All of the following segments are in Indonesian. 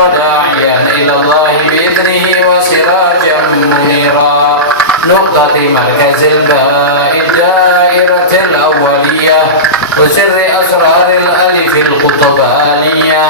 وداعيا إلى الله بإذنه وسراجا منيرا نقطة مركز الباء الدائرة الأولية وسر أسرار الألف القطبانية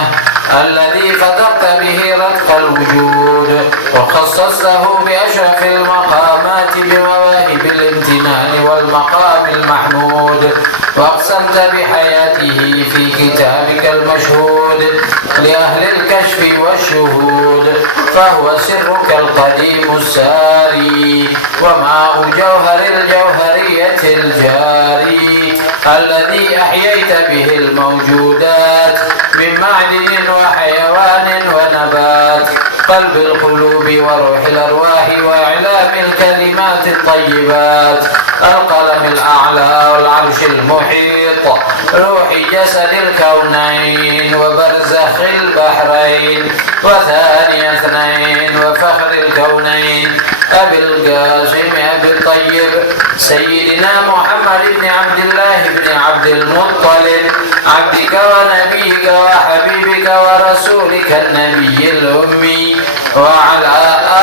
الذي فتقت به رتق الوجود وخصصته بأشرف المقامات بمواهب الامتنان والمقام المحمود وأقسمت بحياته في كتابك المشهود لأهل الكشف والشهود فهو سرك القديم الساري وماء جوهر الجوهرية الجاري الذي أحييت به الموجودات من معدن وحيوان ونبات قلب القلوب وروح الأرواح وإعلام الكلمات الطيبات القلم الأعلى والعرش المحيط روح جسد الكونين وبرزخ البحرين وثاني اثنين وفخر الكونين أبي القاسم أبي الطيب سيدنا محمد بن عبد الله بن عبد المطلب عبدك ونبيك وحبيبك ورسولك النبي الأمي وعلى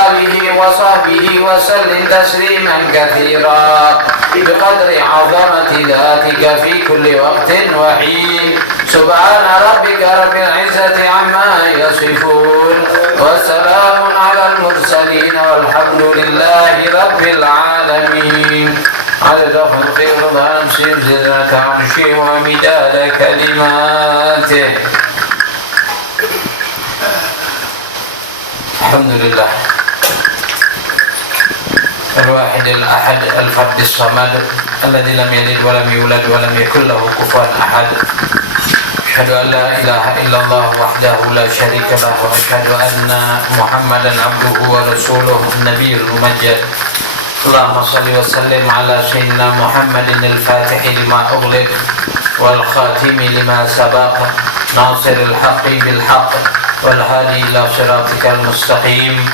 آله وصحبه وسلم تسليما كثيرا بقدر عظمة ذاتك في كل وقت وحين سبحان ربك رب العزة عما يصفون والسلام على المرسلين والحمد لله رب العالمين عدد خلقه ورضا نفسه وزنة عرشه ومداد كلماته الحمد لله الواحد الأحد الفرد الصمد الذي لم يلد ولم يولد ولم يكن له كفوا أحد أشهد أن لا إله إلا الله وحده لا شريك له وأشهد أن محمدا عبده ورسوله النبي الممجد اللهم صل وسلم على سيدنا محمد الفاتح لما أغلق والخاتم لما سبق ناصر الحق بالحق والهادي إلى صراطك المستقيم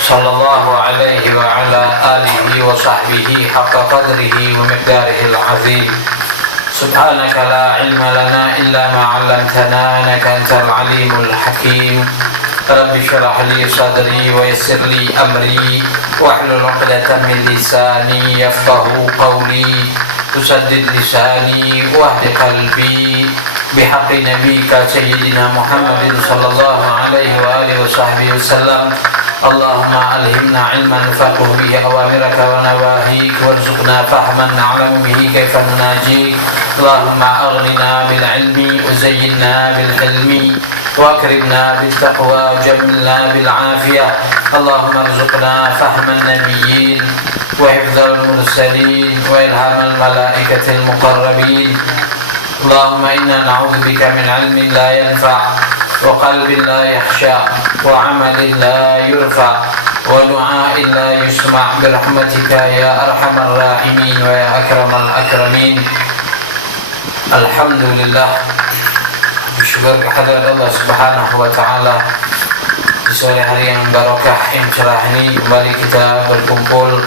صلى الله عليه وعلى آله وصحبه حق قدره ومقداره العظيم سبحانك لا علم لنا إلا ما علمتنا إنك أنت العليم الحكيم رب اشرح لي صدري ويسر لي أمري واحلل عقدة من لساني يفقه قولي تسدد لساني واهد قلبي بحق نبيك سيدنا محمد صلى الله عليه وآله وصحبه وسلم اللهم ألهمنا علما نفقه به أوامرك ونواهيك وارزقنا فهما نعلم به كيف نناجيك اللهم أغننا بالعلم وزينا بالحلم وأكرمنا بالتقوى وجملنا بالعافية اللهم ارزقنا فهم النبيين وحفظ المرسلين وإلهام الملائكة المقربين اللهم إنا نعوذ بك من علم لا ينفع وقلب لا يخشع وعمل لا يرفع ودعاء لا يسمع برحمتك يا أرحم الراحمين ويا أكرم الأكرمين الحمد لله bersyukur kehadirat Allah Subhanahu wa taala di sore hari yang barokah yang cerah ini kembali kita berkumpul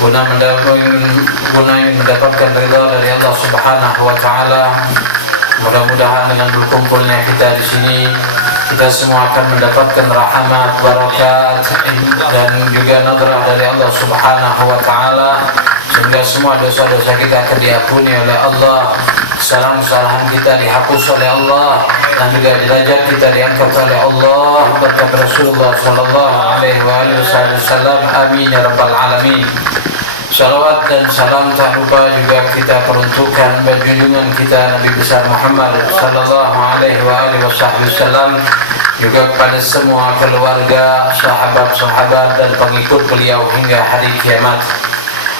guna mendapatkan ridha dari Allah Subhanahu wa taala. Mudah-mudahan dengan berkumpulnya kita di sini kita semua akan mendapatkan rahmat, barakat dan juga nadrah dari Allah Subhanahu wa taala sehingga semua dosa-dosa kita akan diampuni oleh Allah, kesalahan-kesalahan kita dihapus oleh Allah dan juga derajat kita diangkat oleh Allah berkat Rasulullah sallallahu alaihi wasallam. Amin ya rabbal alamin. Salawat dan salam tak lupa juga kita peruntukkan bagi junjungan kita Nabi besar Muhammad sallallahu alaihi wasallam juga kepada semua keluarga, sahabat-sahabat dan pengikut beliau hingga hari kiamat.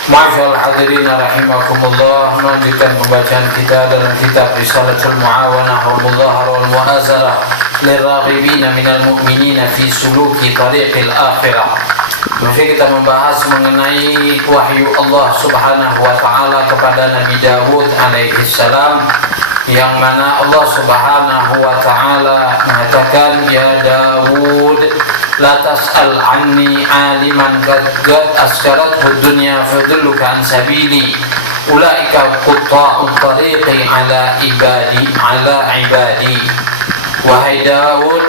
Ma'asyiral hadirin rahimakumullah, melanjutkan pembacaan kita dalam kitab Risalatul Muawanah wal Mudhaharah wal Mu'azarah liraghibina minal mu'minina fi suluki tariqil akhirah. Masih kita membahas mengenai wahyu Allah Subhanahu wa taala kepada Nabi Dawud alaihi salam, yang mana Allah Subhanahu wa taala mengatakan, ya Dawud la tas'al anni aliman qad asjarathu dunya fadulluka an sabili ulaika qutta'ut tariqi ala ibadi. Wahai Dawud,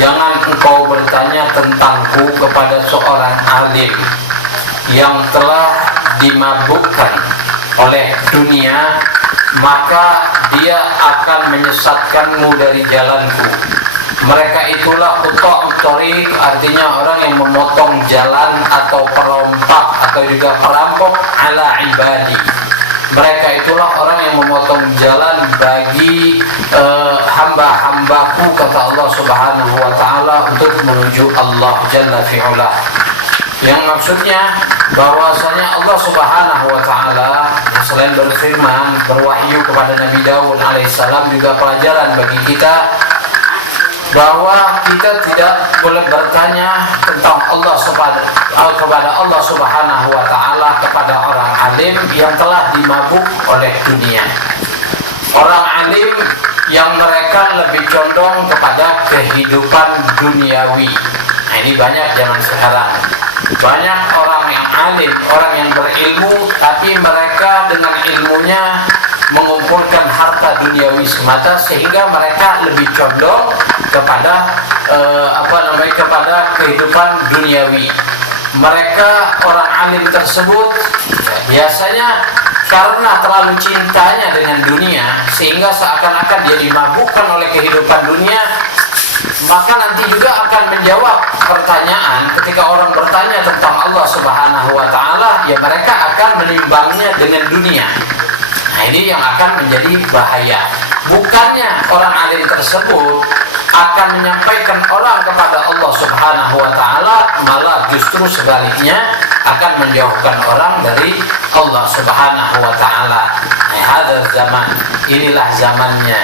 jangan engkau bertanya tentangku kepada seorang alim yang telah dimabukkan oleh dunia, maka dia akan menyesatkanmu dari jalanku. Mereka itulah quta'ut thariq, artinya orang yang memotong jalan atau perompak atau juga perampok ala ibadi. Mereka itulah orang yang memotong jalan bagi hamba-hambaku, kata Allah Subhanahu wa ta'ala, untuk menuju Allah Jalla fi'ula. Yang maksudnya bahwasanya Allah Subhanahu wa ta'ala selain berfirman, berwahyu kepada Nabi Daud alaihissalam, juga pelajaran bagi kita bahwa kita tidak boleh bertanya tentang kepada Allah Subhanahu wa ta'ala kepada orang alim yang telah dimabuk oleh dunia. Orang alim yang mereka lebih condong kepada kehidupan duniawi. Nah, ini banyak zaman sekarang. Banyak orang yang alim, orang yang berilmu, tapi mereka dengan ilmunya mengumpulkan harta duniawi semata, sehingga mereka lebih condong kepada kepada kehidupan duniawi. Mereka orang alim tersebut biasanya karena terlalu cintanya dengan dunia, sehingga seakan-akan dia dimabukkan oleh kehidupan dunia, maka nanti juga akan menjawab pertanyaan. Ketika orang bertanya tentang Allah Subhanahu wa ta'ala, ya mereka akan menimbangnya dengan dunia. Nah, ini yang akan menjadi bahaya. Bukannya orang alim tersebut akan menyampaikan orang kepada Allah Subhanahu wa ta'ala, malah justru sebaliknya akan menjauhkan orang dari Allah Subhanahu wa ta'ala. Nah, hadzal zaman, inilah zamannya,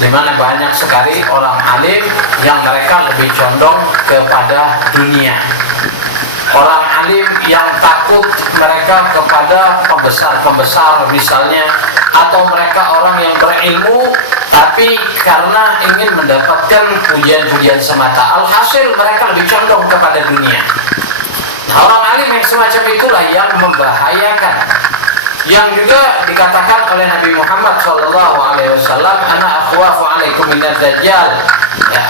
di mana banyak sekali orang alim yang mereka lebih condong kepada dunia. Orang alim yang takut mereka kepada pembesar-pembesar misalnya, atau mereka orang yang berilmu tapi karena ingin mendapatkan pujian-pujian semata, alhasil mereka lebih condong kepada dunia. Nah, orang alim yang semacam itulah yang membahayakan, yang juga dikatakan oleh Nabi Muhammad SAW, ana akhwafu alaikum minad dajjal. Ya,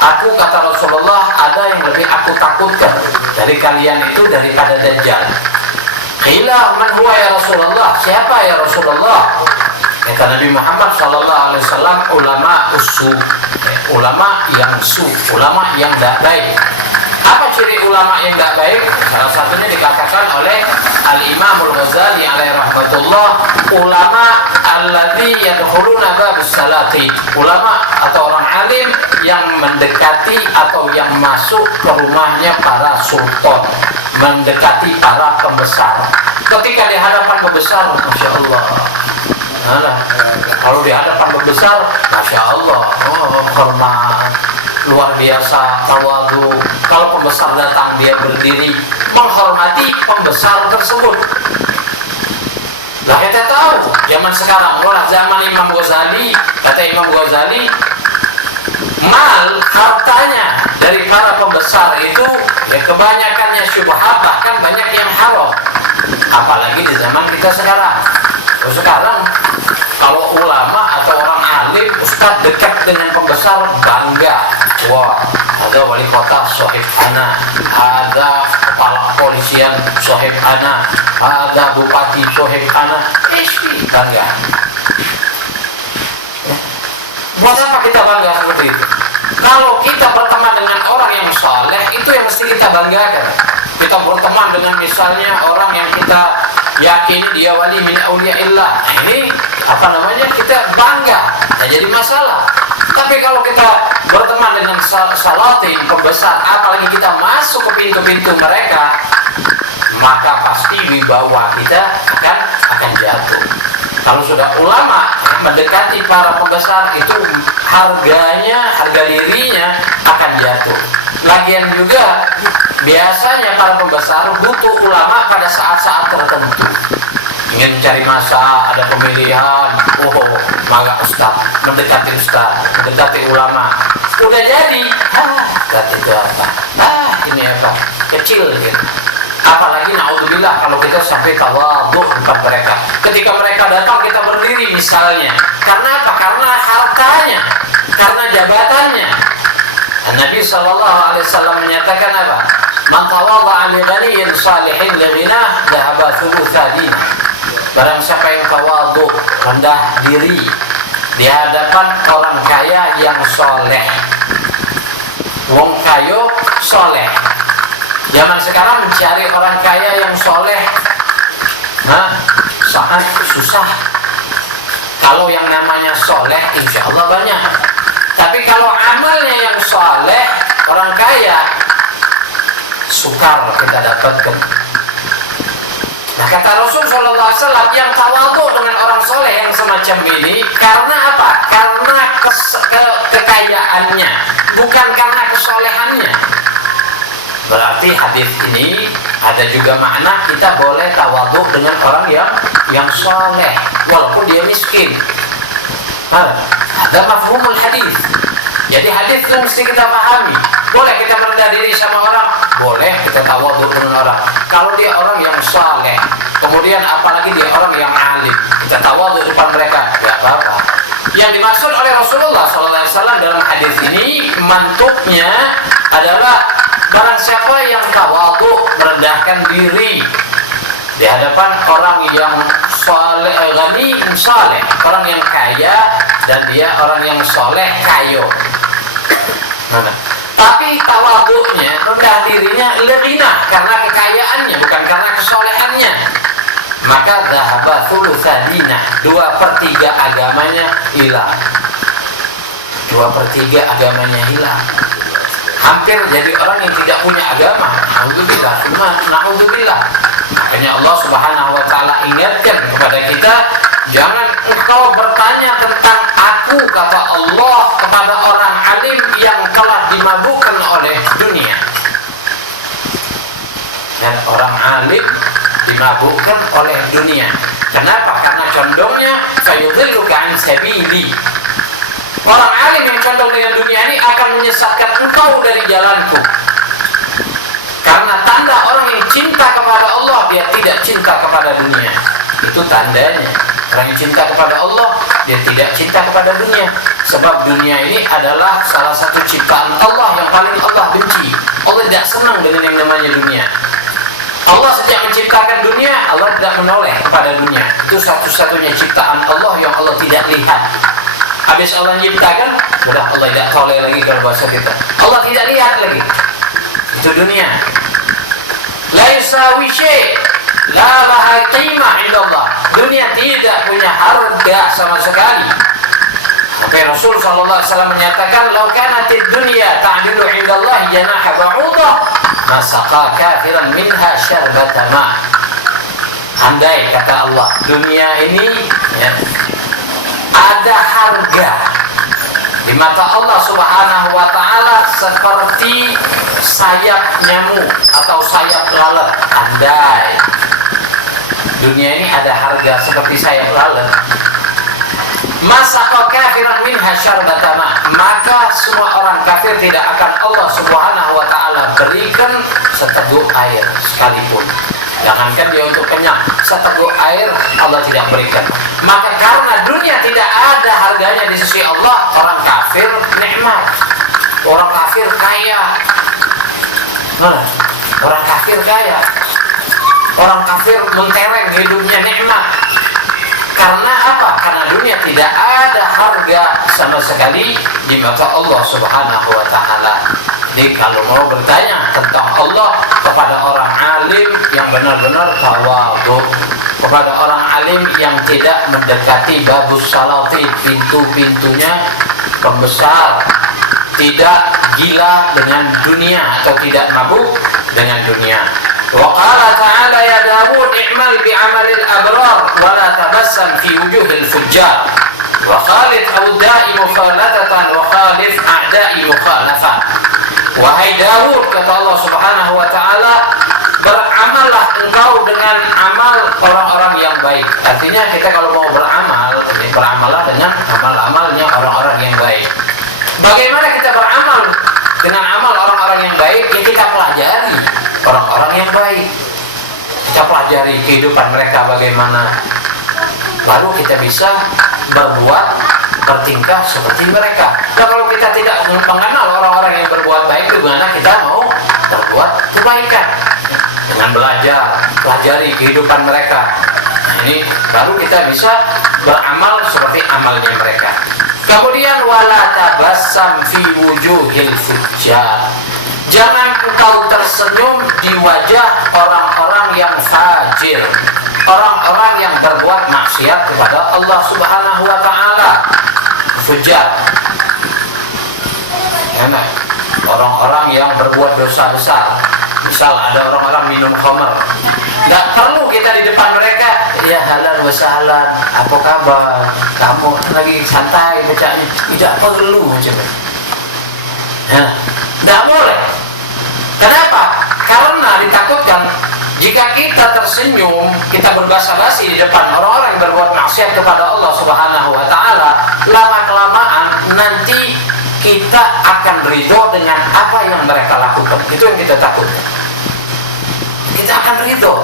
aku kata Rasulullah, ada yang lebih aku takutkan dari kalian itu daripada dajjal. Qila man huwa ya Rasulullah, siapa ya Rasulullah? Kata Nabi Muhammad SAW, ulama usu, ulama yang ulama yang tidak baik. Apa ciri ulama yang tidak baik? Salah satunya dikatakan oleh Al-Imam Al-Ghazali alaihi rahmatullah, ulama alladzi yadkhuluna babus salati, ulama atau orang alim yang mendekati atau yang masuk ke rumahnya para sultan, mendekati para pembesar. Ketika di hadapan pembesar, Masya Allah, kalau di hadapan pembesar, Masya Allah, hormat, luar biasa, tawadu. Kalau pembesar datang, dia berdiri menghormati pembesar tersebut. Lah kita tahu zaman sekarang, zaman Imam Ghazali, kata Imam Ghazali, mal hartanya dari para pembesar itu ya kebanyakannya syubhat, bahkan banyak yang haram. Apalagi di zaman kita sekarang. Sekarang kalau ulama atau orang alim, ustaz dekat dengan pembesar, bangga. Wah, ada wali kota sohib ana, ada kepala kepolisian sohib ana, ada bupati sohib ana, bangga. Buat apa kita bangga seperti itu? Kalau kita berteman dengan orang yang saleh, itu yang mesti kita banggakan. Kita berteman dengan misalnya orang yang kita yakin dia wali min auliyaillah, ini kita bangga, tak jadi masalah. Tapi kalau kita berteman dengan salatin pembesar, apalagi kita masuk ke pintu-pintu mereka, maka pasti wibawa kita akan jatuh. Kalau sudah ulama mendekati para pembesar, itu harga dirinya akan jatuh. Lagian juga biasanya para pembesar butuh ulama pada saat-saat tertentu. Ingin mencari masa, ada pemilihan, maka ustaz, mendekati ulama. Udah jadi, itu apa? Ini apa? Kecil gitu. Apalagi naudzubillah kalau kita sampai tawadhu depan mereka. Ketika mereka datang, kita berdiri misalnya. Karena apa? Karena hartanya, karena jabatannya. Nabi SAW menyatakan apa? Man tawadha'a li ghaniyyin salihin li ghinah dhahaba thulutsa dinah. Barang siapa yang tawadhu, rendah diri di hadapan orang kaya yang soleh. Wong kayo soleh. Zaman sekarang mencari orang kaya yang soleh, sangat susah. Kalau yang namanya soleh, insya Allah banyak. Tapi kalau amalnya yang soleh, orang kaya, sukar kita dapatkan. Nah, kata Rasul SAW, yang tawadhu dengan orang soleh yang semacam ini, karena apa? Karena kekayaannya, bukan karena kesolehannya. Berarti hadis ini ada juga makna kita boleh tawadhu dengan orang yang soleh, walaupun dia miskin. Ada mafhumul hadis. Jadi hadis itu mesti kita pahami. Boleh kita merendah diri sama orang, boleh kita tawadhu dengan orang. Kalau dia orang yang saleh, kemudian apalagi dia orang yang alim, kita tawadhu depan mereka, ya apa-apa. Yang dimaksud oleh Rasulullah SAW dalam hadis ini, mantuknya adalah barang siapa yang tawadhu, merendahkan diri di hadapan orang yang saleh, ghani, saleh, orang yang kaya dan dia orang yang soleh, kayo. Tapi tawadhu'nya, rendah dirinya, lirina, karena kekayaannya, bukan karena kesolehannya. Maka dhahaba thulutsa dinah, 2/3 agamanya hilang. 2/3 agamanya hilang. Hampir jadi orang yang tidak punya agama. Na'udzubillah. Makanya Allah Subhanahu wa taala ingatkan kepada kita, jangan engkau bertanya tentang aku, kata Allah, kepada orang alim yang telah dimabukkan oleh dunia. Dan orang alim dimabukkan oleh dunia. Kenapa? Karena condongnya fayudhilluka an sabili. Orang alim yang condong dengan dunia ini akan menyesatkan engkau dari jalanku. Karena tanda orang yang cinta kepada Allah, dia tidak cinta kepada dunia. Itu tandanya. Orang yang cinta kepada Allah, dia tidak cinta kepada dunia. Sebab dunia ini adalah salah satu ciptaan Allah yang paling Allah benci. Allah tidak senang dengan yang namanya dunia. Allah sejak menciptakan dunia, Allah tidak menoleh kepada dunia. Itu satu-satunya ciptaan Allah yang Allah tidak lihat. Habis Allah menciptakan, sudah Allah tidak toleh lagi kalau bahasa kita. Allah tidak lihat lagi. Itu dunia. La yusawi syai', la laha qimah indallah. Dunia tidak punya harga sama sekali. Tapi Rasul SAW menyatakan, "Lau kanatid dunya ta'dilu indallah janaha ba'udah, ma saqa kafiran minha syarbata ma." Andai, kata Allah, dunia ini ada harga di mata Allah Subhanahu wa taala seperti sayap nyamuk atau sayap lalat. Andai dunia ini ada harga seperti sayap lalat, masaqa kafiran minha syarbata ma, maka semua orang kafir tidak akan Allah Subhanahu wa taala berikan seteguk air sekalipun. Jangankan dia untuk kenyang, seteguk air Allah tidak berikan. Maka karena dunia tidak ada harganya di sisi Allah, orang kafir nikmat, orang kafir kaya. Orang kafir kaya, orang kafir mentereng hidupnya nikmat. Karena apa? Karena dunia tidak ada harga sama sekali di mata Allah Subhanahu wa taala. Jadi kalau mau bertanya tentang Allah kepada orang alim yang benar-benar tawadhu, kepada orang alim yang tidak mendekati babus salatin, pintu-pintunya pembesar, tidak gila dengan dunia atau tidak mabuk dengan dunia. Wa qala ta'ala ya Dawud i'mal bi'amalil abrar wa la tabassam fi wujuhil fujjar wa khalif a'da'i mukhalatatan wa khalif a'da'i mukhalafah. Wahai Dawud, kata Allah Subhanahu wa taala, beramallah engkau dengan amal orang-orang yang baik. Artinya kita kalau mau beramal, beramallah dengan amal-amalnya orang-orang yang baik. Bagaimana kita beramal dengan amal orang-orang yang baik? Ya kita pelajari orang-orang yang baik. Kita pelajari kehidupan mereka bagaimana. Baru kita bisa berbuat, bertingkah seperti mereka. Dan kalau kita tidak mengenal orang-orang yang berbuat bagaimana kita mau berbuat kebaikan dengan pelajari kehidupan mereka. Nah, ini baru kita bisa beramal seperti amalnya mereka. Kemudian wala tabassam fi wujuhil fujjar. Jangan engkau tersenyum di wajah orang-orang yang fajir, orang-orang yang berbuat maksiat kepada Allah Subhanahu wa taala. Fujjar. Enak. Orang-orang yang berbuat dosa besar. Misal ada orang-orang minum khamr, nggak perlu kita di depan mereka, ya halan wa sahlan, apa kabar, kamu lagi santai bacanya, tidak perlu macam itu. Ya, nggak boleh. Kenapa? Karena ditakutkan jika kita tersenyum, kita berbasa-basi di depan orang-orang yang berbuat maksiat kepada Allah Subhanahu wa taala, lama-kelamaan nanti kita akan ridho dengan apa yang mereka lakukan. Itu yang kita takutkan. Kita akan ridho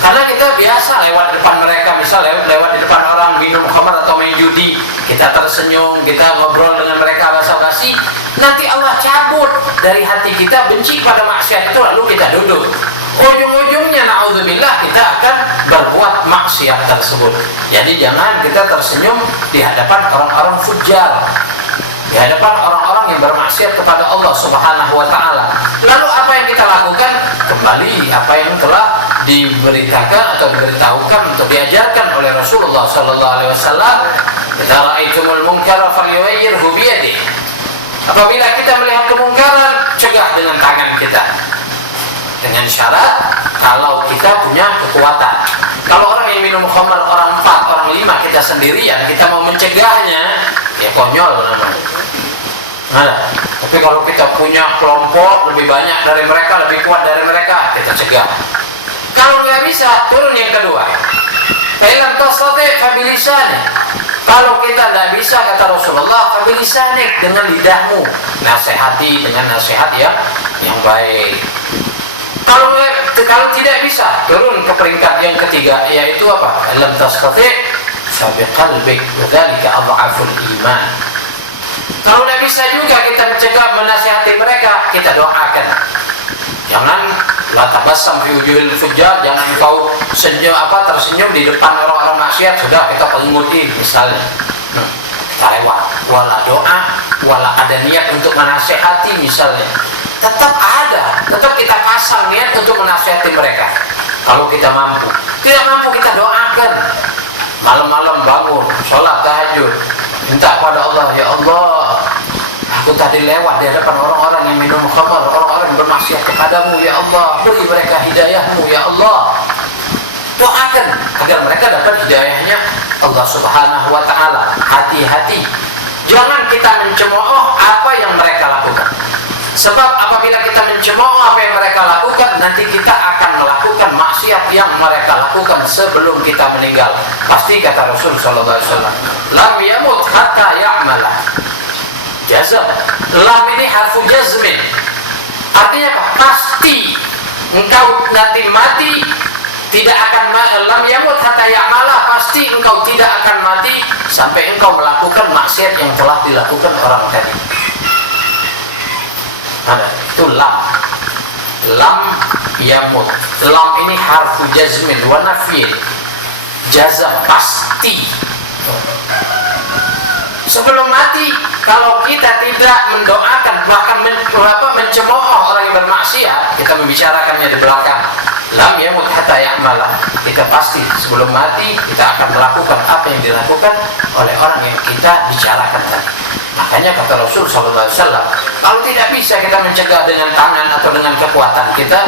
karena kita biasa lewat depan mereka, misal lewat di depan orang minum khamr atau main judi, kita tersenyum, kita ngobrol dengan mereka basa-basi. Nanti Allah cabut dari hati kita benci pada maksiat itu, lalu kita duduk. Ujung-ujungnya naudzubillah kita akan berbuat maksiat tersebut. Jadi jangan kita tersenyum di hadapan orang-orang fujjar, di hadapan orang-orang yang bermaksiat kepada Allah Subhanahu wa taala. Lalu apa yang kita lakukan? Kembali apa yang telah diberitakan atau diberitahukan atau diajarkan oleh Rasulullah sallallahu alaihi wasallam, "Idza ra'aitumul munkara falyughayyirhu bi yadihi." Apabila kita melihat kemungkaran, cegah dengan tangan kita. Dengan syarat kalau kita punya kekuatan. Kalau orang yang minum khamr, orang 4, orang 5, kita sendirian, kita mau mencegahnya, ya konyol namanya. Nah, tapi kalau kita punya kelompok lebih banyak dari mereka, lebih kuat dari mereka, kita cegah. Kalau nggak bisa, turun yang kedua. Fa'ilam tastati' fabilisani. Kalau kita nggak bisa, kata Rasulullah, fabilisani, dengan lidahmu. Nasihati dengan nasihat yang baik. Kalau tidak bisa, turun ke peringkat yang ketiga, yaitu apa? Lam tastati' fabiqalbik, wadzalika adhaful iman. Kalau tidak bisa juga kita mencegah, menasihati mereka, kita doakan. Jangan la tabassam fi wujuhil fujjar, jangan kau tersenyum di depan orang-orang maksiat, sudah kita pengutin misalnya. Kita lewat, wala doa, wala ada niat untuk menasihati misalnya. Tetap kita pasang niat untuk menasihati mereka. Kalau kita mampu, tidak mampu kita doakan. Malam-malam bangun, sholat tahajud, minta pada Allah, ya Allah, aku tadi lewat di hadapan orang-orang yang minum khamr, orang-orang yang bermaksiat kepadamu, ya Allah, beri mereka hidayahmu, ya Allah. Doakan agar mereka dapat hidayahnya Allah Subhanahu wa taala. Hati-hati, jangan kita mencemooh apa yang mereka lakukan. Sebab apabila kita mencemooh apa yang mereka lakukan, nanti kita akan melakukan maksiat yang mereka lakukan sebelum kita meninggal. Pasti kata Rasul sallallahu alaihi wasallam, lam yamut hatta ya'mala. Jazm. Lam ini harfu jazmin. Artinya apa? Pasti engkau nanti mati, tidak akan lam yamut hatta ya'mala, pasti engkau tidak akan mati sampai engkau melakukan maksiat yang telah dilakukan orang tadi. Ada itu lam yamut. Lam ini harfu jazmin wa nafyin. Jazam, pasti. Sebelum mati, kalau kita tidak mendoakan, bahkan mencemooh orang yang bermaksiat, kita membicarakannya di belakang, lam yamut hatta ya'mala, kita pasti sebelum mati kita akan melakukan apa yang dilakukan oleh orang yang kita bicarakan tadi. Makanya kata Rasul sallallahu alaihi wasallam, kalau tidak bisa kita mencegah dengan tangan atau dengan kekuatan kita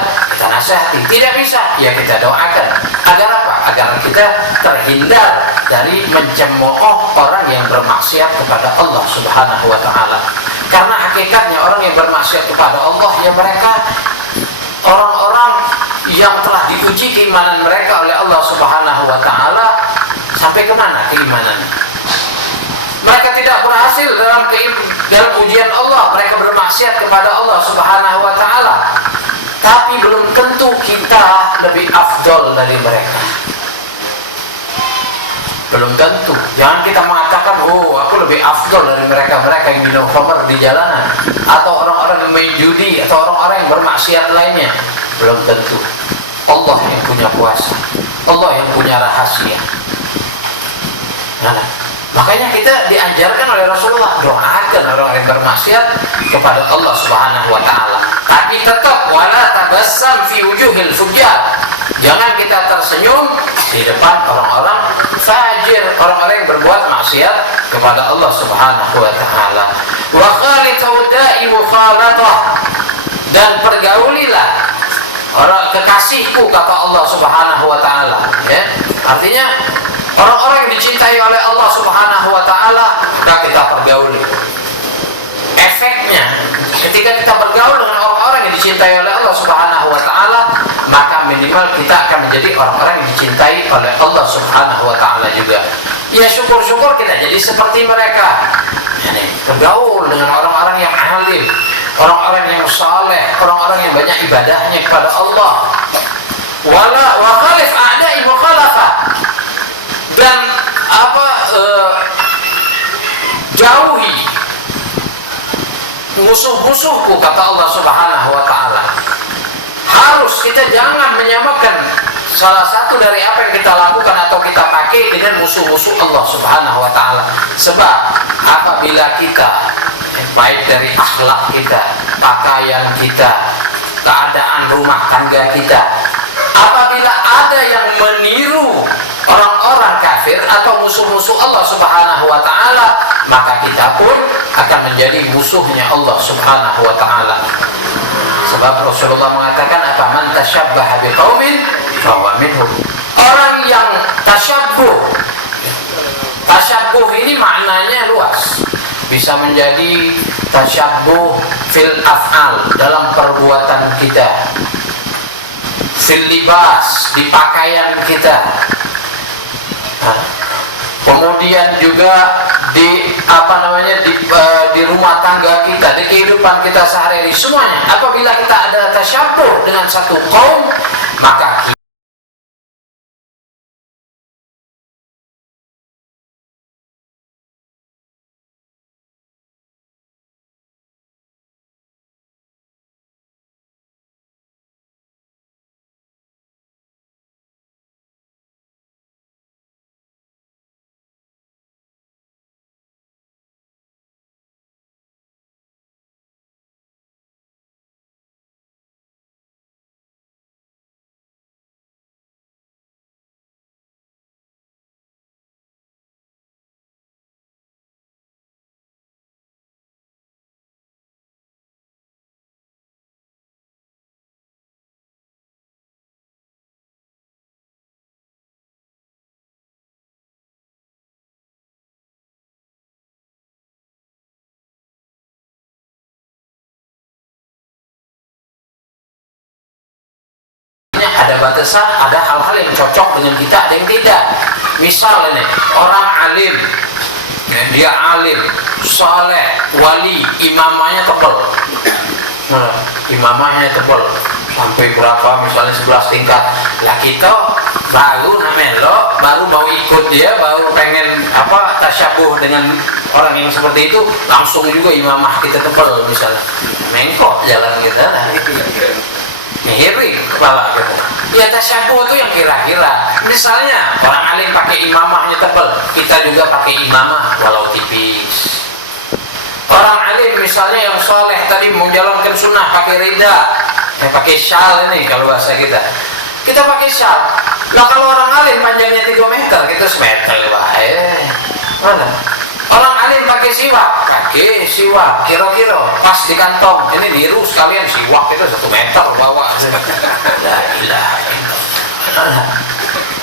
nasihati. Tidak bisa, ya kita doakan. Agar apa? Agar kita terhindar dari mencemooh orang yang bermaksiat kepada Allah Subhanahu wa taala. Karena hakikatnya orang yang bermaksiat kepada Allah, ya mereka orang-orang yang telah diuji keimanan mereka oleh Allah Subhanahu wa taala. Sampai kemana keimanannya? Mereka tidak berhasil dalam ujian Allah, mereka bermaksiat kepada Allah Subhanahu wa taala. Tapi belum tentu kita lebih afdol dari mereka. Belum tentu. Jangan kita mengatakan, oh aku lebih afdol dari mereka yang minum khamr di jalanan, atau orang-orang yang main judi, atau orang-orang yang bermaksiat lainnya. Belum tentu. Allah yang punya kuasa, Allah yang punya rahasia. Nah, makanya kita diajarkan oleh Rasulullah, doakan orang yang bermaksiat kepada Allah Subhanahu wa taala. Tapi tetap wala tabassam fi wujuhil fujjar. Jangan kita tersenyum di depan orang-orang fajir, orang-orang yang berbuat maksiat kepada Allah Subhanahu wa taala. Wa khalitahu da'i mukhalatah, dan pergaulilah orang kekasihku, kata Allah Subhanahu wa taala, ya. Artinya orang-orang yang dicintai oleh Allah Subhanahu wa taala, maka kita pergauli. Efeknya ketika kita bergaul dengan orang-orang yang dicintai oleh Allah Subhanahu wa taala, maka minimal kita akan menjadi orang-orang yang dicintai oleh Allah Subhanahu wa taala juga. Ya syukur-syukur kita jadi seperti mereka. Ini bergaul dengan orang-orang yang alim, orang-orang yang saleh, orang-orang yang banyak ibadahnya kepada Allah. Wala wa khalif a'da'i mukhalafah, dan jauhi musuh-musuhku, kata Allah Subhanahu wa taala. Harus kita jangan menyamakan salah satu dari apa yang kita lakukan atau kita pakai dengan musuh-musuh Allah Subhanahu wa taala. Sebab apabila kita, baik dari akhlak kita, pakaian kita, keadaan rumah tangga kita, apabila ada yang meniru orang-orang kafir atau musuh-musuh Allah Subhanahu wa taala, maka kita pun akan menjadi musuhnya Allah Subhanahu wa taala. Sebab Rasulullah mengatakan, apa man tasyabbaha biqaumin fahuwa minhum. Orang yang tasyabbuh ini maknanya luas. Bisa menjadi tasyabbuh fil af'al, dalam perbuatan kita, fil libas, di pakaian kita, kemudian juga di di rumah tangga kita, di kehidupan kita sehari-hari, semuanya. Apabila kita ada tasyabbuh dengan satu kaum, maka ada batasan, ada hal-hal yang cocok dengan kita, ada yang tidak. Misal ini, orang alim, dia alim, saleh, wali, imamahnya tebal. Imamahnya tebal sampai berapa, misalnya 11 tingkat. Lah kita baru namelo, baru mau ikut dia, baru pengen tasyabuh dengan orang yang seperti itu, langsung juga imamah kita tebal misalnya. Mengkok jalan kita lah. Ngiri kepala kita. Ya tasyabuh itu yang kira-kira. Misalnya orang alim pakai imamahnya tebal, kita juga pakai imamah walau tipis. Orang alim misalnya yang soleh tadi menjalankan sunnah pakai rida, pakai syal ini kalau bahasa kita. Kita pakai syal. Nah kalau orang alim panjangnya 3 meter, kita semeter lah. Mana? Orang alim pakai siwak, kira-kira pas di kantong. Ini biru sekalian, siwak itu 1 meter bawa. La ilaha illallah.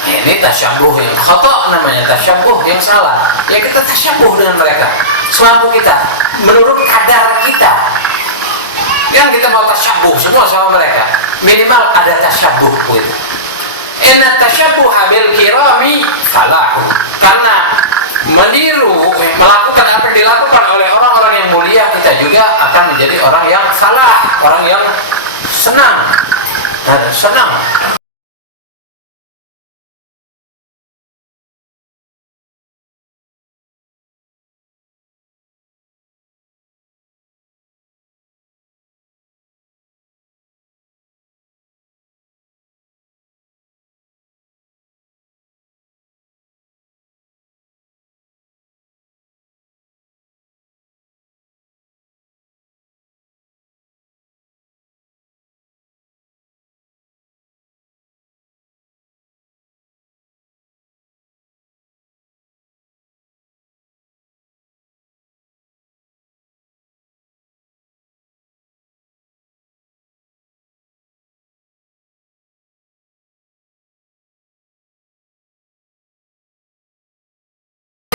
Ini tasyabuh yang khata, namanya tasyabuh yang salah. Ya kita tasyabuh dengan mereka semampu kita, menurut kadar kita. Yang kita mau tasyabuh semua sama mereka, minimal ada tasyabuh itu. Inna tasyabuha bil kirami falahu. Karena meniru, melakukan apa yang dilakukan oleh orang-orang yang mulia, kita juga akan menjadi orang yang salah, orang yang senang.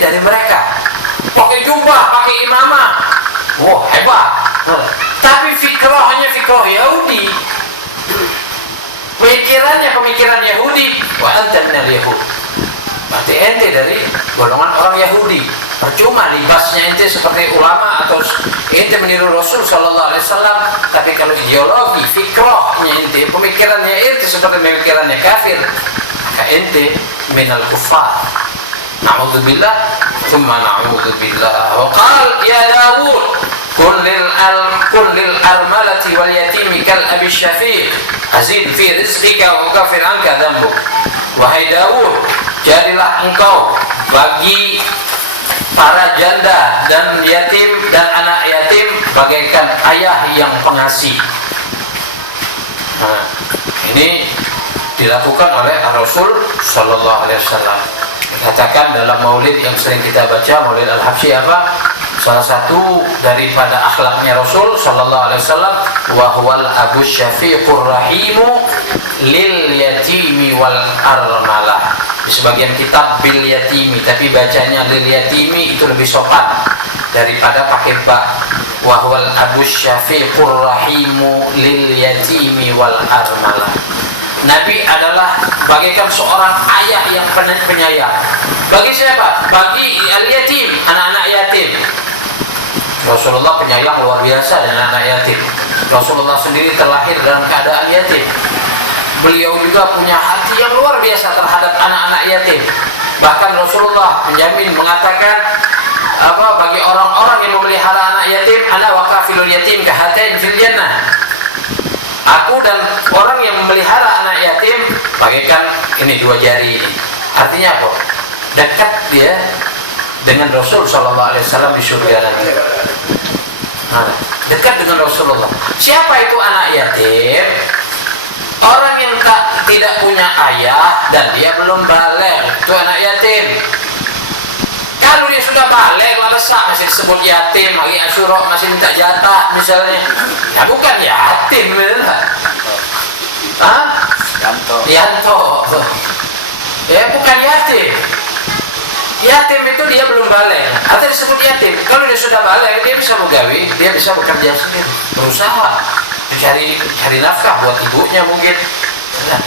dari mereka. Pakai jubah, pakai imamah. Wah, hebat. Tapi fikrahnya fikrah Yahudi. Pemikiran Yahudi. Wa anta minal Yahud. Berarti ente dari golongan orang Yahudi. Percuma libasnya ente seperti ulama atau ente meniru Rasul sallallahu alaihi wasallam, tapi kalau ideologi, fikrahnya ente, pemikirannya ente seperti pemikirannya kafir, maka ente minal kufar. Na'udzubillah, tsumma na'udzubillah. Wa qala ya Daud, kun lil armalati wal yatimi kal abi syafiq, azid fi rizqika wa kafir anka dhanbuk. Wahai Daud, jadilah engkau bagi para janda dan yatim dan anak yatim bagaikan ayah yang pengasih. Nah, ini dilakukan oleh Rasul sallallahu alaihi wasallam. Dikatakan dalam maulid yang sering kita baca, Maulid Al-Habsyi apa? Salah satu daripada akhlaknya Rasul sallallahu alaihi wasallam, wa huwal abu syafiqur rahimu lil yatimi wal armalah. Di sebagian kitab bil yatimi, tapi bacanya lil yatimi itu lebih sopan daripada pakai ba. Wa huwal abu syafiqur rahimu lil yatimi wal armalah. Nabi adalah bagaikan seorang ayah yang penyayang. Bagi siapa? Bagi al-yatim, anak-anak yatim. Rasulullah penyayang luar biasa dengan anak yatim. Rasulullah sendiri terlahir dalam keadaan yatim. Beliau juga punya hati yang luar biasa terhadap anak-anak yatim. Bahkan Rasulullah menjamin, mengatakan bagi orang-orang yang memelihara anak yatim, ana wa kafilul yatim kahatain fil jannah. Aku dan orang yang memelihara anak yatim bagaikan ini dua jari ini. Artinya apa? Dekat dia dengan Rasul sallallahu alaihi wasallam di surga nanti. Dekat dengan Rasulullah. Siapa itu anak yatim? Orang yang tidak punya ayah dan dia belum balik, itu anak yatim. Kalau dia sudah balik, masa masih disebut yatim, hari Asyura masih minta jatah misalnya, ya bukan yatim, Yanto, ya bukan yatim. Yatim itu dia belum balik, atau disebut yatim. Kalau dia sudah balik, dia bisa begawi, dia bisa bekerja sendiri, berusaha, cari nafkah buat ibunya mungkin. Nah,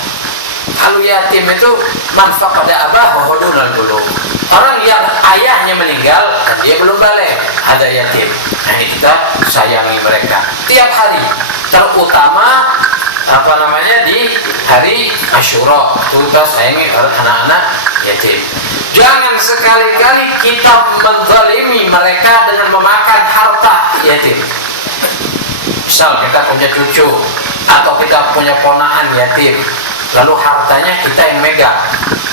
kalau yatim itu manfaat pada abah wahudunal belum. Orang yang ayahnya meninggal dan dia belum balik, ada yatim. Nah, ini kita sayangi mereka tiap hari, terutama di hari Asyura. Kita sayangi anak-anak yatim. Jangan sekali-kali kita menzalimi mereka dengan memakan harta yatim. Misal kita punya cucu atau kita punya ponakan yatim, lalu hartanya kita yang megang,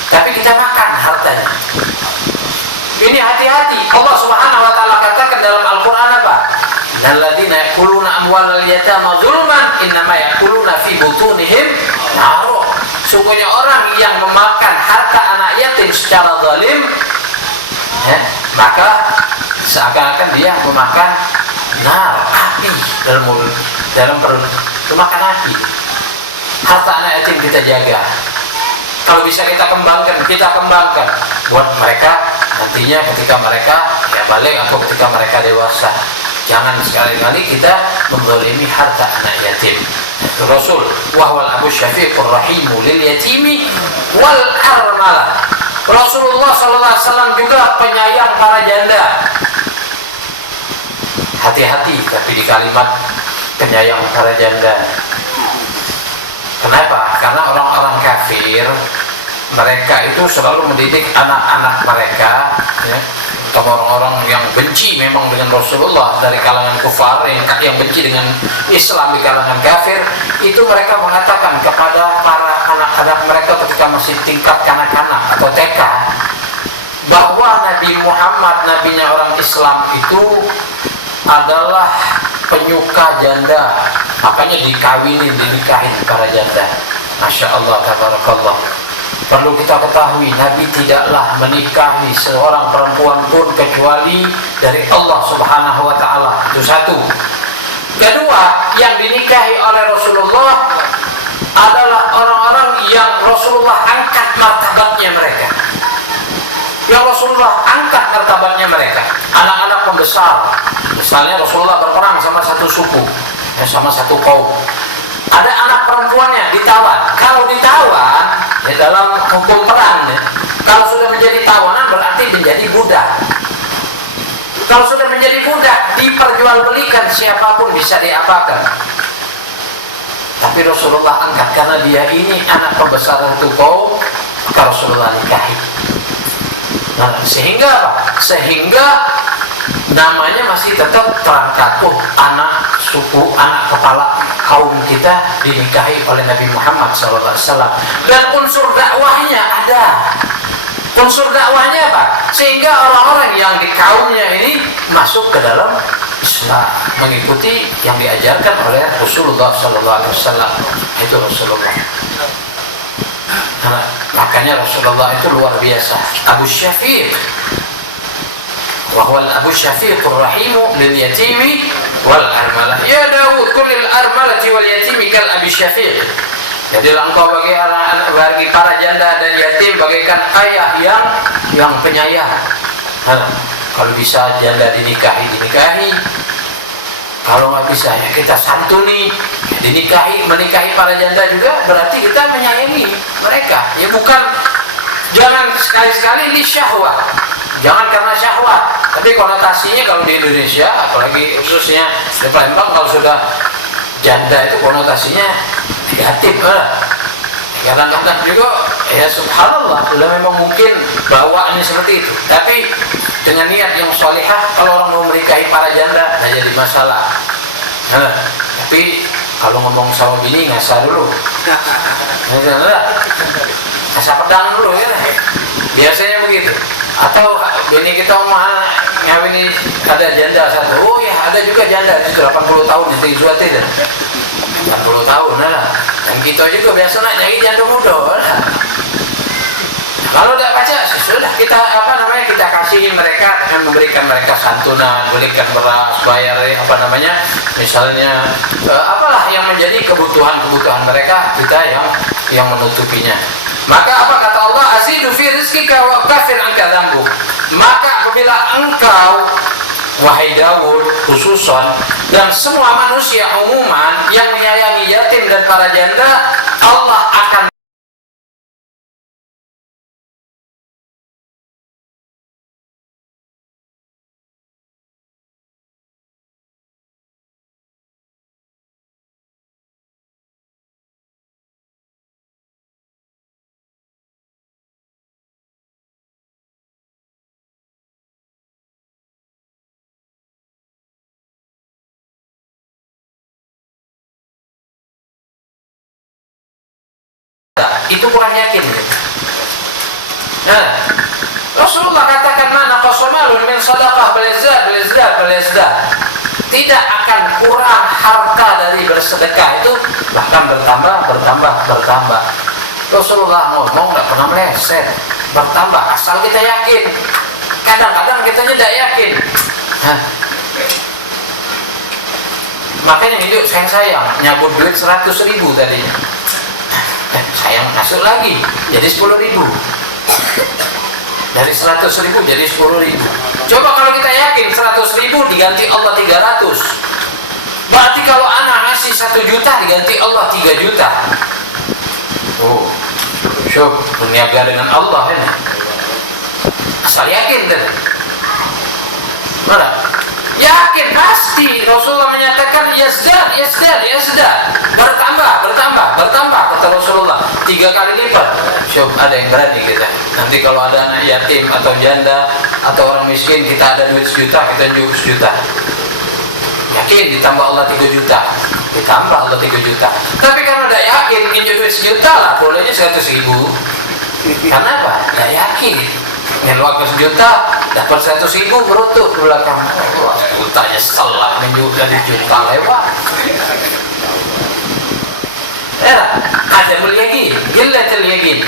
tapi kita makan hartanya. Ini hati-hati. Allah Subhanahu wa taala katakan dalam Al-Qur'an apa? Alladzina ya'kuluna amwalal yatama dzulman innama ya'kuluna fi butunihim nar. Sungguhnya orang yang memakan harta anak yatim secara zalim, maka seakan-akan dia memakan nar, api dalam perut. Memakan api. Harta anak yatim kita jaga. Kalau bisa kita kembangkan buat mereka nantinya ketika mereka balik atau ketika mereka dewasa. Jangan sekali-kali kita menzalimi harta anak yatim. Rasul wahwal abu syafiqur rahimu lil yatimi wal armalah. Rasulullah sallallahu alaihi wasallam juga penyayang para janda. Hati-hati tapi di kalimat penyayang para janda. Kenapa? Karena orang-orang kafir mereka itu selalu mendidik anak-anak mereka, atau orang-orang yang benci memang dengan Rasulullah dari kalangan kufar yang benci dengan Islam di kalangan kafir, itu mereka mengatakan kepada para anak-anak mereka ketika masih tingkat kanak-kanak atau TK, bahwa Nabi Muhammad, nabinya orang Islam itu adalah penyuka janda, makanya dinikahin para janda. Masya Allah, tabarakallah. Perlu kita ketahui, Nabi tidaklah menikahi seorang perempuan pun kecuali dari Allah Subhanahu wa taala. Itu satu. Kedua, yang dinikahi oleh Rasulullah adalah orang-orang yang Rasulullah angkat martabatnya mereka. Yang Rasulullah angkat martabatnya mereka. Anak-anak pembesar, misalnya Rasulullah berperang sama satu suku, sama satu kaum. Ada anak perempuannya ditawan. Kalau ditawan, ya dalam hukum perang, ya, kalau sudah menjadi tawanan berarti menjadi budak. Kalau sudah menjadi budak, diperjualbelikan, siapapun bisa diapakan. Tapi Rasulullah angkat karena dia ini anak pembesar satu kaum, maka Rasulullah nikahi. Nah, sehingga apa? Sehingga namanya masih tetap terangkat, anak suku, anak kepala kaum kita dinikahi oleh Nabi Muhammad SAW. Dan unsur dakwahnya ada. Unsur dakwahnya apa? Sehingga orang-orang yang di kaumnya ini masuk ke dalam Islam, mengikuti yang diajarkan oleh Rasulullah SAW. Itu Rasulullah. Nah, makanya Rasulullah itu luar biasa. Abu Syafiq, wahwal Abu Syafiqur Rahimu lil yatimi wal armalah. Ya Daud, kulil armalati wal yatimi kal Abi Syafiq. Jadi engkau bagi para janda dan yatim bagaikan ayah yang penyayang. Nah, kalau bisa janda dinikahi. Kalau nggak bisa ya kita santuni, menikahi para janda juga berarti kita menyayangi mereka. Ya bukan, jangan sekali-sekali li syahwat. Jangan karena syahwat. Tapi konotasinya kalau di Indonesia, apalagi khususnya di Palembang, kalau sudah janda itu konotasinya negatif. Kadang-kadang juga ya subhanallah, sudah memang mungkin bawaannya seperti itu. Tapi dengan niat yang sholihah, kalau orang mau menikahi para janda, tidak jadi masalah. Tapi kalau ngomong sama bini ngasah dulu, ngasah pedang dulu ya. Biasanya begitu. Atau bini kita mau ngawini ada janda satu, oh ya ada juga janda itu 80 tahun itu suatu itu 80 tahun lah. Dan kita juga biasa nak nyari janda muda lah. Kalau tidak baca, sudah kita kita kasihi mereka dengan memberikan mereka santunan, berikan beras, bayar misalnya apalah yang menjadi kebutuhan mereka, kita yang menutupinya. Maka apa kata Allah? Azidu fi rizqika wa kafir anka dzambuk. Maka apabila engkau wahai Daud khususan dan semua manusia umuman yang menyayangi yatim dan para janda, Allah akan itu kurang yakin. Nah, Rasulullah katakan mana qasamalun min sadaqah belezda. Tidak akan kurang harta dari bersedekah itu, bahkan bertambah. Rasulullah ngomong tidak pernah meleset, bertambah asal kita yakin. Kadang-kadang kita tidak yakin. Makanya hidup sayang nyabut duit 100.000 tadinya. Sayang masuk lagi jadi 10.000, dari 100.000 jadi 10.000. Coba kalau kita yakin 100.000 diganti Allah 300, berarti kalau anak ngasih 1 juta diganti Allah 3 juta. Oh, syuk, berniaga dengan Allah ini. Asal yakin kan? Mana? Yakin pasti. Rasulullah menyatakan yazdad, bertambah kata Rasulullah 3 kali lipat. Syuk, ada yang berani kita. Nanti kalau ada anak yatim atau janda atau orang miskin, kita ada duit 1 juta, kita jual 1 juta. Yakin ditambah Allah 3 juta, ditambah Allah 3 juta. Tapi kalau tidak yakin, pinjam duit 1 juta lah, bolehnya 100.000. Karena apa? Tidak yakin. Ngeluar ke 1 juta, dapat 100.000 berutuh ke belakang. Wah, jutanya salah, menjual dari juta lewat. Ada yakin, gilatul yakin.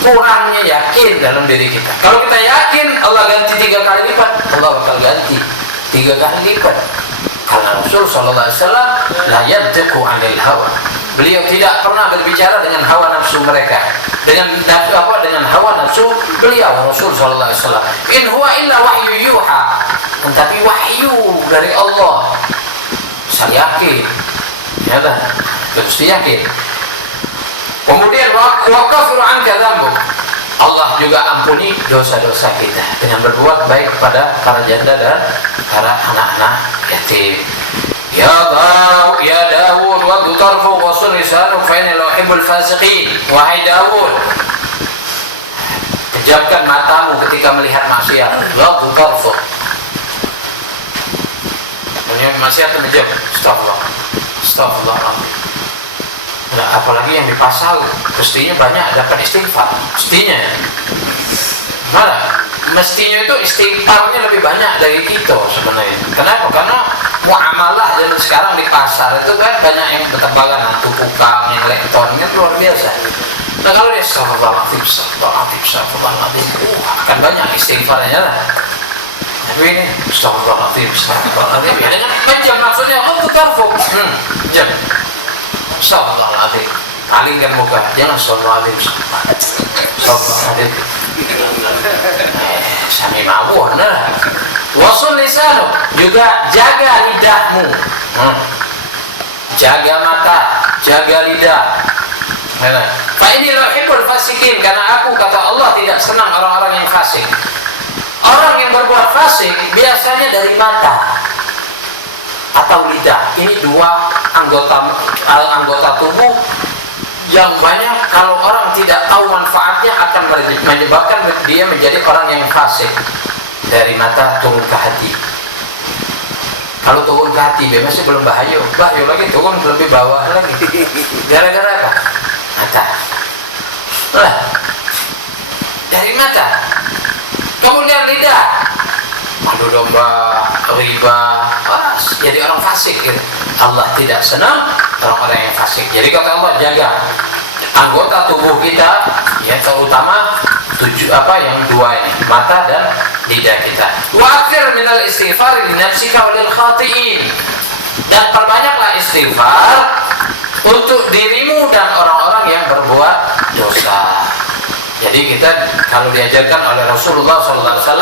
Kurangnya yakin dalam diri kita. Kalau kita yakin, Allah ganti 3 kali lipat, Allah bakal ganti 3 kali lipat. Karena Rasul sallallahu alaihi wasallam la yantiqu 'anil hawa. Beliau tidak pernah berbicara dengan hawa nafsu mereka. dengan hawa nafsu beliau Rasul sallallahu alaihi wasallam. In huwa illa wahyu yuha. Tapi wahyu dari Allah. Saya yakin. Ya dah. Terus yakin. Kemudian wa kafiru anka dzambuk. Allah juga ampuni dosa-dosa kita dengan berbuat baik kepada para janda dan para anak-anak yatim. Ya Dawud wa tarfu wa sunisanu fa inna la uhibbul fasiqin. Wahai Dawud, pejamkan matamu ketika melihat maksiat. Wa tarfu. Melihat maksiat pejam. Astagfirullah. Nah, apalagi yang di pasal mestinya banyak dapat istighfar. Mestinya itu istighfarnya lebih banyak dari kita sebenarnya. Kenapa? Karena muamalah zaman sekarang di pasar itu kan banyak yang bertebakan, hantu tukang yang lekton kan luar biasa. Nah kalau dia astagfirullahaladzim, akan banyak istighfarnya lah. Tapi ini astagfirullahaladzim. Ya dengan menjam maksudnya tarfuk. Jam. Astagfirullahaladzim. Palingkan muka, jangan astagfirullahaladzim. Astagfirullahaladzim. Sami mawon lah. Wasul lisanu, juga jaga lidahmu. Jaga mata, jaga lidah. Fa inni la uhibbul fasikin, karena aku kata Allah tidak senang orang-orang yang fasik. Orang yang berbuat fasik biasanya dari mata atau lidah. Ini dua anggota tubuh yang banyak kalau orang tidak tahu manfaatnya akan menyebabkan dia menjadi orang yang fasik. Dari mata turun ke hati. Kalau turun ke hati masih belum bahaya lagi, turun lebih bawah lagi. Gara-gara apa? Mata. Nah, dari mata. Kemudian lidah. Adu domba, riba, jadi orang fasik gitu. Allah tidak senang orang-orang yang fasik. Jadi kata Allah, jaga anggota tubuh kita, ya terutama yang dua ini, mata dan lidah kita. Wa akthir minal istighfar li nafsika wa lil khati'in. Dan perbanyaklah istighfar untuk dirimu dan orang-orang yang berbuat dosa. Jadi kita kalau diajarkan oleh Rasulullah SAW,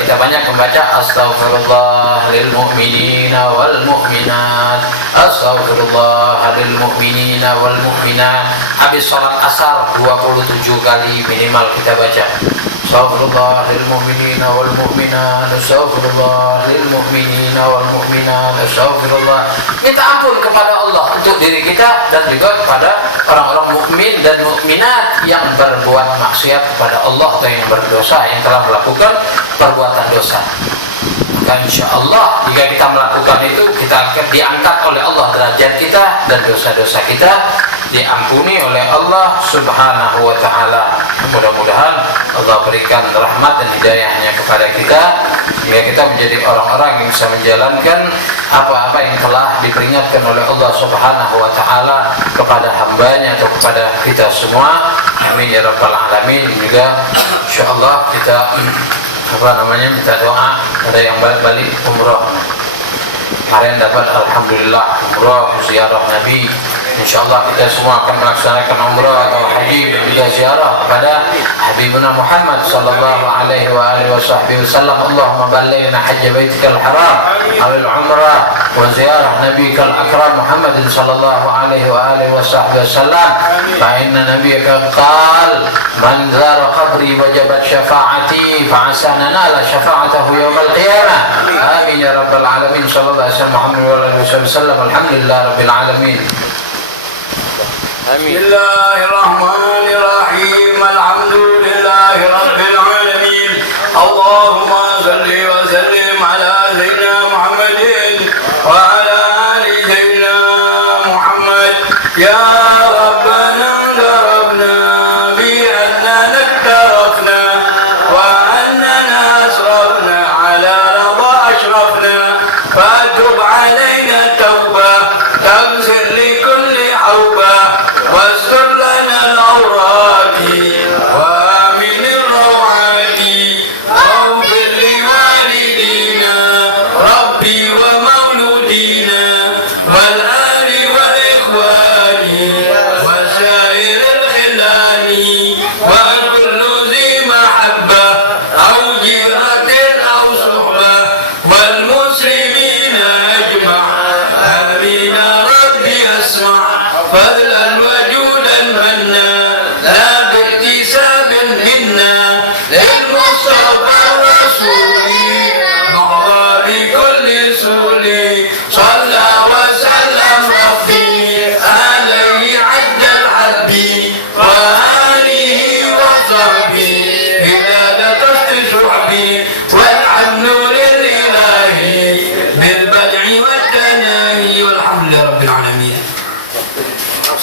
kita banyak membaca astaghfirullah lil mu'minina wal mu'minat, astaghfirullah lil mu'minina wal mu'minat. Habis sholat asar 27 kali minimal kita baca astaghfirullah lil mu'minina wal mu'minat, astaghfirullah lil mu'minina wal mu'minat, astaghfirullah. Minta ampun kepada Allah untuk diri kita dan juga kepada orang-orang mukmin dan mukminat yang berbuat maksiat kepada Allah atau yang berdosa, yang telah melakukan perbuatan dosa. Maka insya Allah jika kita melakukan itu, kita akan diangkat oleh Allah derajat kita dan dosa-dosa kita diampuni oleh Allah Subhanahu wa ta'ala. Mudah-mudahan Allah berikan rahmat dan hidayahnya kepada kita sehingga kita menjadi orang-orang yang bisa menjalankan apa-apa yang telah diperingatkan oleh Allah Subhanahu wa ta'ala kepada hambanya atau kepada kita semua. Amin ya rabbal alamin. Juga insyaallah kita minta doa. Ada yang balik umrah kemarin dapat alhamdulillah umrah ziarah Nabi. InsyaAllah kita semua akan melaksanakan umrah atau haji dan juga ziarah kepada Habibuna Muhammad sallallahu alaihi wa alihi wasallam. Allahumma ballighna hajj baitikal haram awil umrah wa ziarah nabiyikal akram Muhammadin sallallahu alaihi wa alihi wasallam. Fa inna nabiyyaka qala man zara qabri wajabat syafa'ati fa asana nala syafa'atahu yawmal qiyamah. Amin ya rabbal alamin. Sallallahu alaihi Muhammad wa alihi wasallam. Alhamdulillah rabbil alamin. Bismillahirrahmanirrahim. Alhamdulillahi rabbil alamin. Allahumma salli wa sallim ala sayyidina Muhammadin wa ala ali sayyidina Muhammad. Ya Rabbana darabna bi annana iktarafna wa annana asrafna ala rida ashrafna fatub alayna tawbah taghfir li kulli awbah واستر لنا العورات وامن الروعات واغفر لوالدينا ربي ومولودينا والآل والإخوان فضل